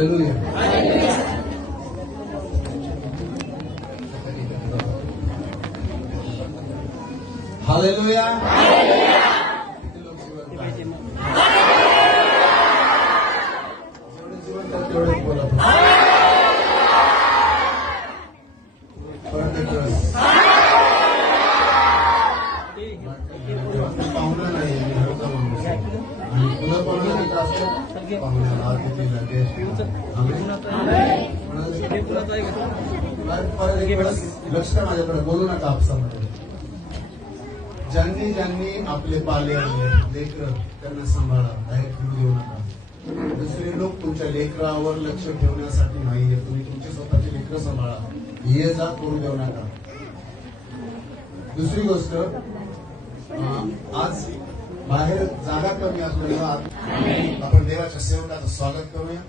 Hallelujah. Hallelujah. किती लोक जिवंत आहेत? जेवढे जिवंत आहेत तेवढेच बोलत पाहुणा नाही घरचा माणूस आणि तुला पाहुणा तिथं असतं पाहुण्याला अतिथीला लक्ष माझ्याकडे बोलू नका आपसामध्ये. ज्यांनी ज्यांनी आपले पाले आणले लेकर त्यांना सांभाळा, बाहेर फिरू देऊ नका. दुसरे लोक तुमच्या लेकरावर लक्ष ठेवण्यासाठी नाहीये, तुम्ही तुमचे स्वतःचे लेकर सांभाळा, ये जा करू देऊ नका. दुसरी गोष्ट, आज बाहेर जागा कमी असल्यामुळे आपण देवाच्या सेवकाचं स्वागत करूया.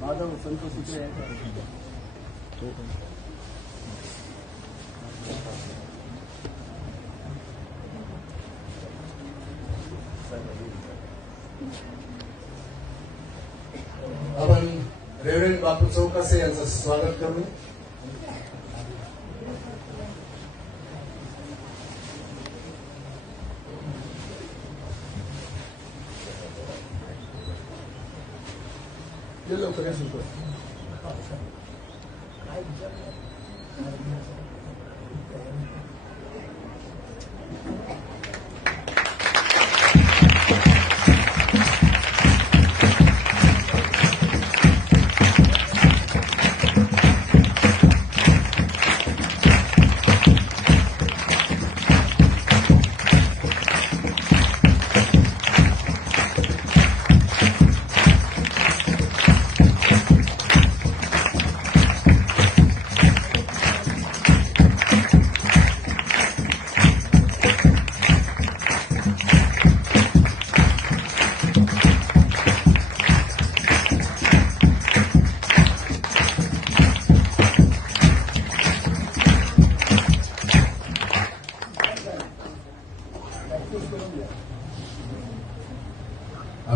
माधव संतोष इकडे आपण रेव्हरंड बापू चौकसे यांचं स्वागत करू. लवकर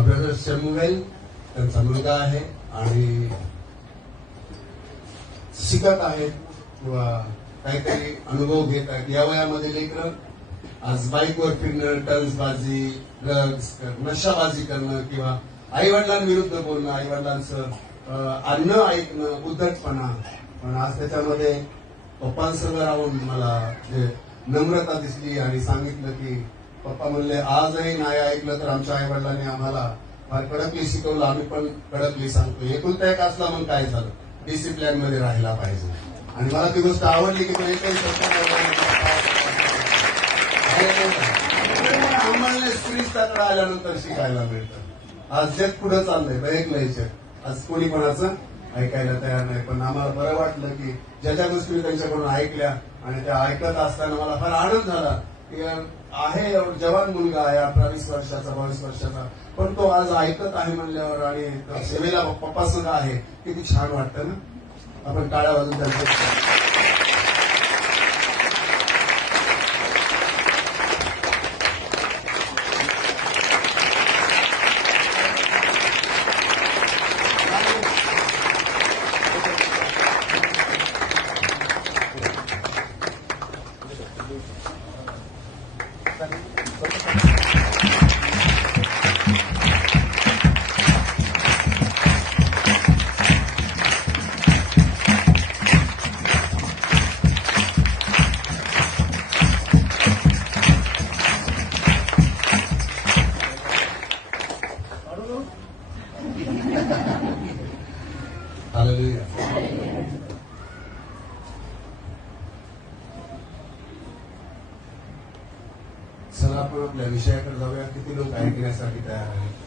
ब्रदर शमुवेल त्यांचा मुलगा आहे आणि शिकत आहेत किंवा काहीतरी अनुभव घेत आहेत. या वयामध्ये लेकरं आज बाईकवर फिरणं, टर्न्सबाजी, ड्रग्ज, नशाबाजी करणं किंवा आई वडिलांविरुद्ध बोलणं, आई वडिलांचं न ऐकणं, उद्धटपणा. पण आज त्याच्यामध्ये पप्पांसंग राहून मला जे नम्रता दिसली आणि सांगितलं की पप्पा म्हणले आजही नाही ऐकलं तर आमच्या आई वडिलांनी आम्हाला फार कडकली शिकवलं, आम्ही पण कडकली सांगतो. एकुलता एक असला मग काय झालं, डिसिप्लिन मध्ये राहायला पाहिजे. आणि मला ती गोष्ट आवडली की तो एकही आम्हाला स्त्रीस्थाकडे आल्यानंतर शिकायला मिळतं. आज जग पुढे चाललंय, बघितलंय जग. आज कोणी कोणाचं ऐकायला तयार नाही. पण आम्हाला बरं वाटलं की ज्या ज्या गोष्टी त्यांच्याकडून ऐकल्या आणि त्या ऐकत असताना मला फार आनंद झाला की आहे जवान मुलगा आहे, 18-20 वर्षाचा, 22 वर्षाचा, पण तो आज ऐकत आहे म्हणल्यावर आणि सेवेला पप्पा सुद्धा आहे, किती छान वाटतं ना. आपण टाळ्या वाजून त्यांचं हालेलुया. चला आपण आपल्या विषयाकडे जाऊया. किती लोक ऐकण्यासाठी तयार आहेत?